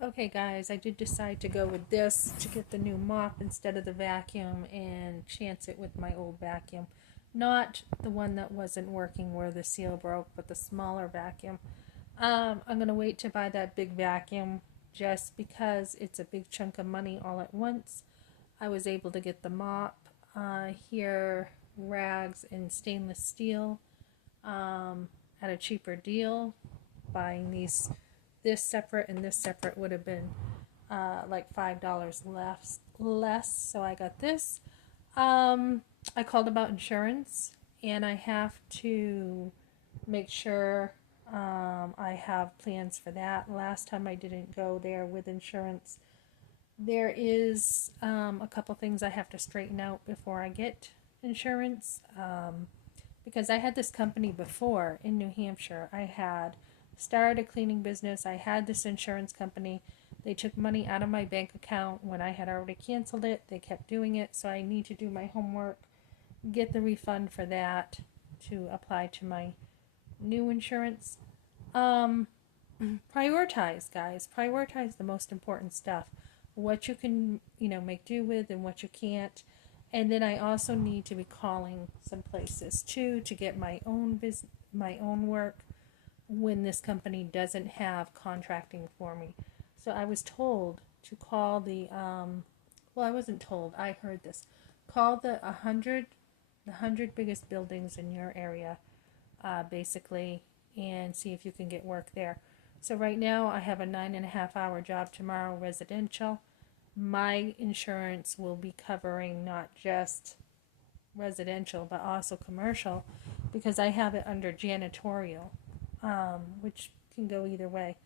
Okay guys, I did decide to go with this to get the new mop instead of the vacuum and chance it with my old vacuum. Not the one that wasn't working where the seal broke, but the smaller vacuum. I'm going to wait to buy that big vacuum just because it's a big chunk of money all at once. I was able to get the mop here, rags and stainless steel at a cheaper deal. Buying this separate and this separate would have been like $5 less. So I got this. I called about insurance, and I have to make sure I have plans for that. Last time I didn't go there with insurance. There is a couple things I have to straighten out before I get insurance. Because I had this company before in New Hampshire. I had started a cleaning business. I had this insurance company. They took money out of my bank account when I had already canceled it. They kept doing it, so I need to do my homework, get the refund for that to apply to my new insurance. Um, Prioritize, guys. Prioritize the most important stuff. What you can, make do with and what you can't. And then I also need to be calling some places too to get my own work when this company doesn't have contracting for me. So I was told to call well, I wasn't told. I heard this. Call the 100 biggest buildings in your area, basically, and see if you can get work there. So right now I have a 9.5 hour job tomorrow, residential. My insurance will be covering not just residential but also commercial because I have it under janitorial, which can go either way.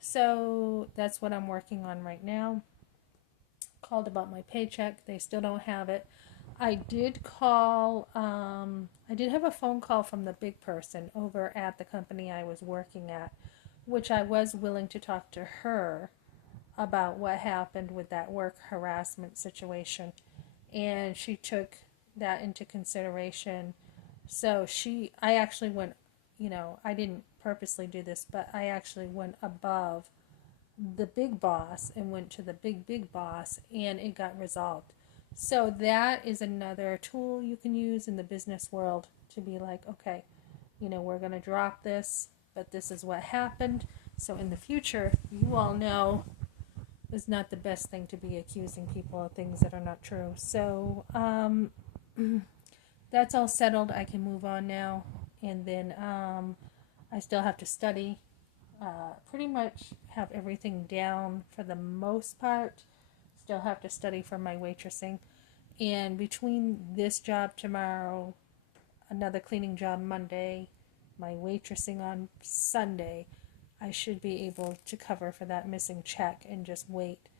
So that's what I'm working on right now. Called about my paycheck. They still don't have it. I did have a phone call from the big person over at the company I was working at, which I was willing to talk to her about what happened with that work harassment situation. And she took that into consideration. So I actually went, I didn't purposely do this, but I actually went above the big boss and went to the big boss, and it got resolved. So that is another tool you can use in the business world to be like, okay, we're going to drop this, but this is what happened. So in the future, you all know it's not the best thing to be accusing people of things that are not true. So that's all settled. I can move on now. And then I still have to study. Pretty much have everything down for the most part. Still have to study for my waitressing. And between this job tomorrow, another cleaning job Monday, my waitressing on Sunday, I should be able to cover for that missing check and just wait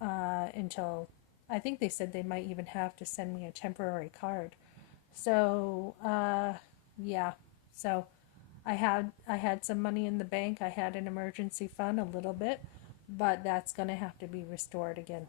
until I think they said they might even have to send me a temporary card. So yeah, so I had some money in the bank. I had an emergency fund, a little bit, but that's going to have to be restored again.